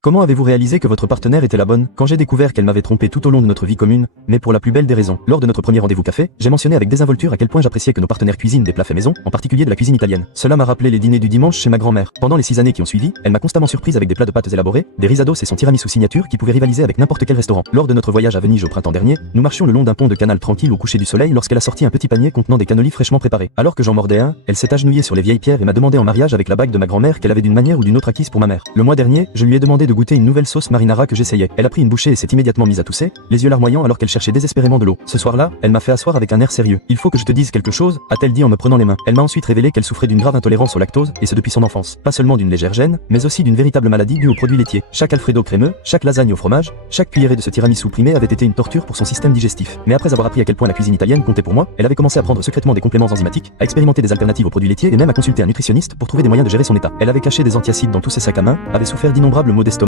Comment avez-vous réalisé que votre partenaire était la bonne? Quand j'ai découvert qu'elle m'avait trompé tout au long de notre vie commune, mais pour la plus belle des raisons. Lors de notre premier rendez-vous café, j'ai mentionné avec désinvolture à quel point j'appréciais que nos partenaires cuisinent des plats faits maison, en particulier de la cuisine italienne. Cela m'a rappelé les dîners du dimanche chez ma grand-mère. Pendant les 6 années qui ont suivi, elle m'a constamment surprise avec des plats de pâtes élaborés, des risados et son tiramisu signature qui pouvaient rivaliser avec n'importe quel restaurant. Lors de notre voyage à Venise au printemps dernier, nous marchions le long d'un pont de canal tranquille au coucher du soleil lorsqu'elle a sorti un petit panier contenant des cannolis fraîchement préparés. Alors que j'en mordais un, elle s'est agenouillée sur les vieilles pierres et m'a demandé en mariage avec la bague de ma grand-mère qu'elle avait d'une manière ou d'une autre acquise pour ma mère. Le mois dernier, je lui ai demandé de goûter une nouvelle sauce marinara que j'essayais. Elle a pris une bouchée et s'est immédiatement mise à tousser, les yeux larmoyants alors qu'elle cherchait désespérément de l'eau. Ce soir-là, elle m'a fait asseoir avec un air sérieux. Il faut que je te dise quelque chose, a-t-elle dit en me prenant les mains. Elle m'a ensuite révélé qu'elle souffrait d'une grave intolérance au lactose, et ce depuis son enfance. Pas seulement d'une légère gêne, mais aussi d'une véritable maladie due aux produits laitiers. Chaque Alfredo crémeux, chaque lasagne au fromage, chaque cuillerée de ce tiramisu primé avait été une torture pour son système digestif. Mais après avoir appris à quel point la cuisine italienne comptait pour moi, elle avait commencé à prendre secrètement des compléments enzymatiques, à expérimenter des alternatives aux produits laitiers et même à consulter un nutritionniste pour trouver des moyens de gérer son état. Elle avait caché des antiacides dans tous ses sacs à main, avait souffert d'innombrables maux d'estomac